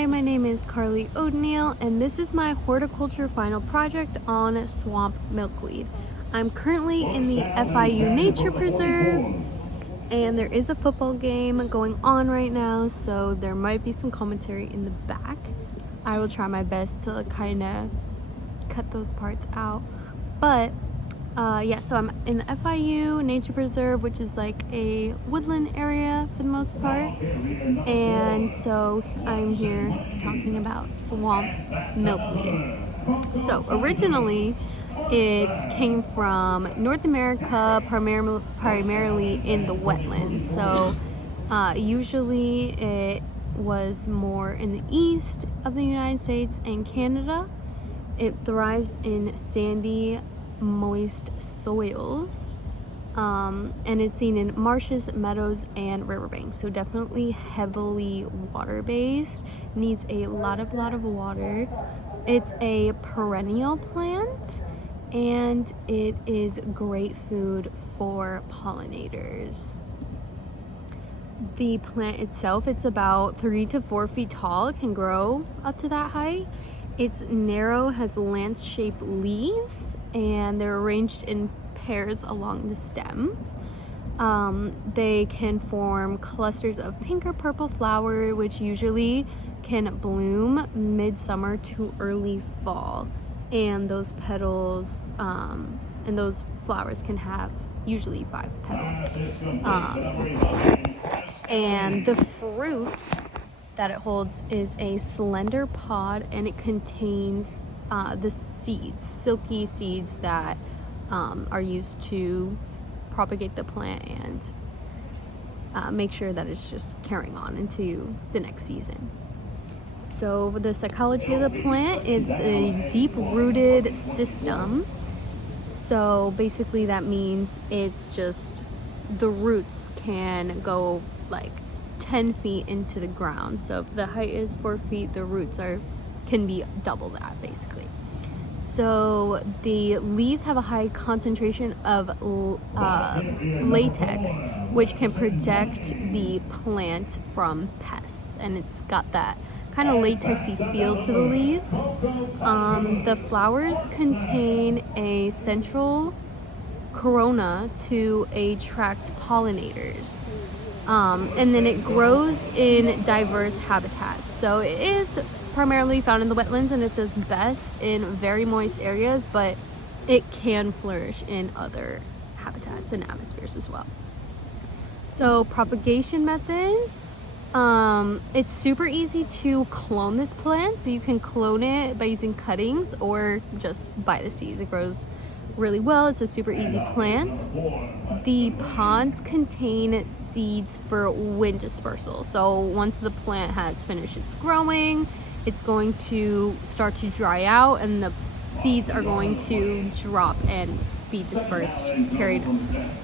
Hi, my name is Carly O'Neill, and this is my horticulture final project on swamp milkweed. I'm currently in the FIU Nature Preserve, and there is a football game going on right now, so there might be some commentary in the back. I will try my best to kind of cut those parts out, but so I'm in the FIU Nature Preserve, which is like a woodland area for the most part, and so I'm here talking about swamp milkweed. So originally it came from North America, primarily in the wetlands. So usually it was more in the east of the United States and Canada. It thrives in sandy, moist soils, and it's seen in marshes, meadows, and riverbanks. So definitely heavily water-based, needs a lot of water. It's a perennial plant, and it is great food for pollinators. The plant itself, it's about 3 to 4 feet tall. It can grow up to that height. It's narrow, has lance-shaped leaves, and they're arranged in pairs along the stems. They can form clusters of pink or purple flower, which usually can bloom midsummer to early fall. And those petals and those flowers can have usually 5 petals. And the fruit that it holds is a slender pod, and it contains the seeds, silky seeds that are used to propagate the plant and make sure that it's just carrying on into the next season. So the psychology of the plant, it's a deep-rooted system. So basically that means it's just the roots can go like 10 feet into the ground. So if the height is 4 feet, the roots can be double that basically. So the leaves have a high concentration of latex, which can protect the plant from pests, and it's got that kind of latexy feel to the leaves. The flowers contain a central corona to attract pollinators. And then it grows in diverse habitats. So it is primarily found in the wetlands, and it does best in very moist areas, but it can flourish in other habitats and atmospheres as well. So propagation methods, it's super easy to clone this plant. So you can clone it by using cuttings or just by the seeds. It grows really well. It's a super easy plant. The pods contain seeds for wind dispersal. So once the plant has finished its growing, it's going to start to dry out, and the seeds are going to drop and be dispersed, carried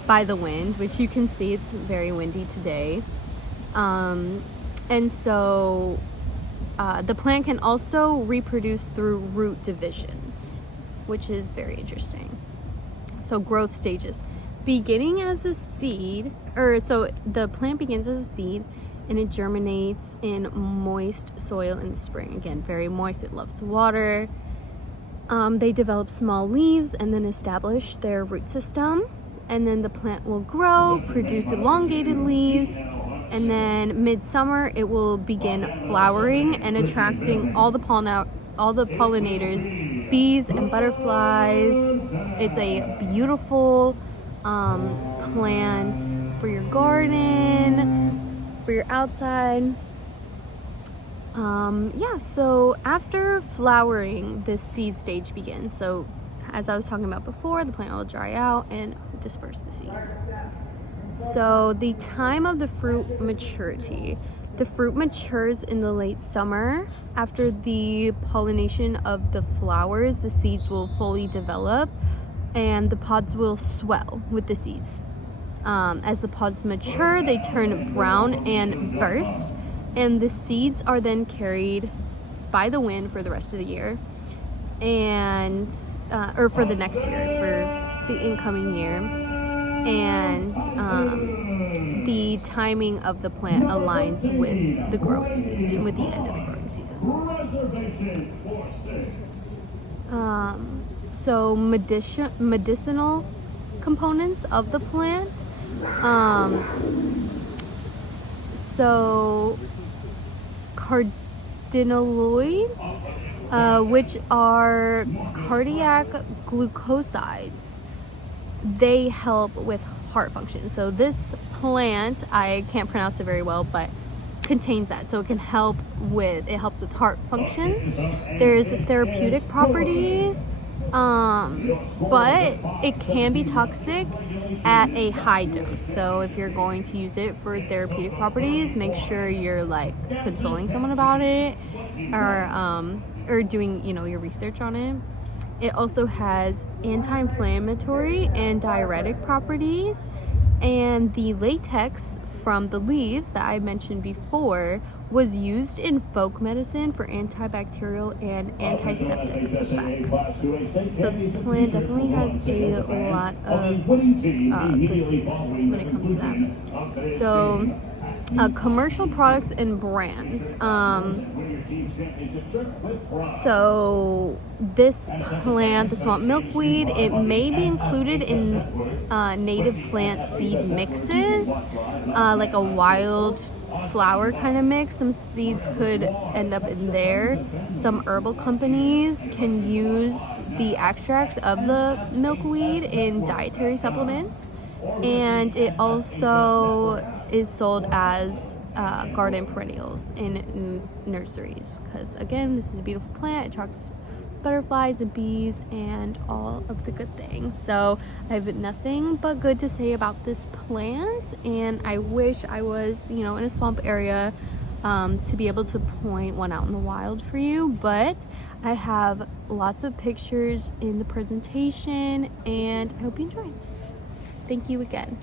by the wind, which you can see it's very windy today. And so the plant can also reproduce through root divisions, which is very interesting. So growth stages. Beginning as a seed, so the plant begins as a seed, and it germinates in moist soil in the spring. Again, very moist, it loves water. They develop small leaves and then establish their root system. And then the plant will grow, produce elongated leaves, and then midsummer it will begin flowering and attracting all the pollinators, bees and butterflies. It's a beautiful plant for your garden, for your outside. So after flowering, the seed stage begins. So as I was talking about before, the plant will dry out and disperse the seeds. So the time of the fruit maturity. The fruit matures in the late summer. After the pollination of the flowers, the seeds will fully develop, and the pods will swell with the seeds. As the pods mature, they turn brown and burst, and the seeds are then carried by the wind for the rest of the year, and or for the next year, for the incoming year. And the timing of the plant aligns with the growing season, with the end of the growing growing season. So medicinal components of the plant. So cardinaloids, which are cardiac glucosides. They help with heart function. So this plant, I can't pronounce it very well, but contains that. So it helps with heart functions. There's therapeutic properties, but it can be toxic at a high dose. So if you're going to use it for therapeutic properties, make sure you're like consulting someone about it, or doing, your research on it. It also has anti-inflammatory and diuretic properties, and the latex from the leaves that I mentioned before was used in folk medicine for antibacterial and antiseptic effects. So this plant definitely has a lot of good uses when it comes to that. So commercial products and brands. So this plant, the swamp milkweed, it may be included in native plant seed mixes, like a wild flower kind of mix. Some seeds could end up in there. Some herbal companies can use the extracts of the milkweed in dietary supplements, and it also is sold as garden perennials in nurseries, because again, this is a beautiful plant. It attracts butterflies and bees and all of the good things. So I have nothing but good to say about this plant, and I wish I was in a swamp area to be able to point one out in the wild for you, but I have lots of pictures in the presentation, and I hope you enjoy. Thank you again.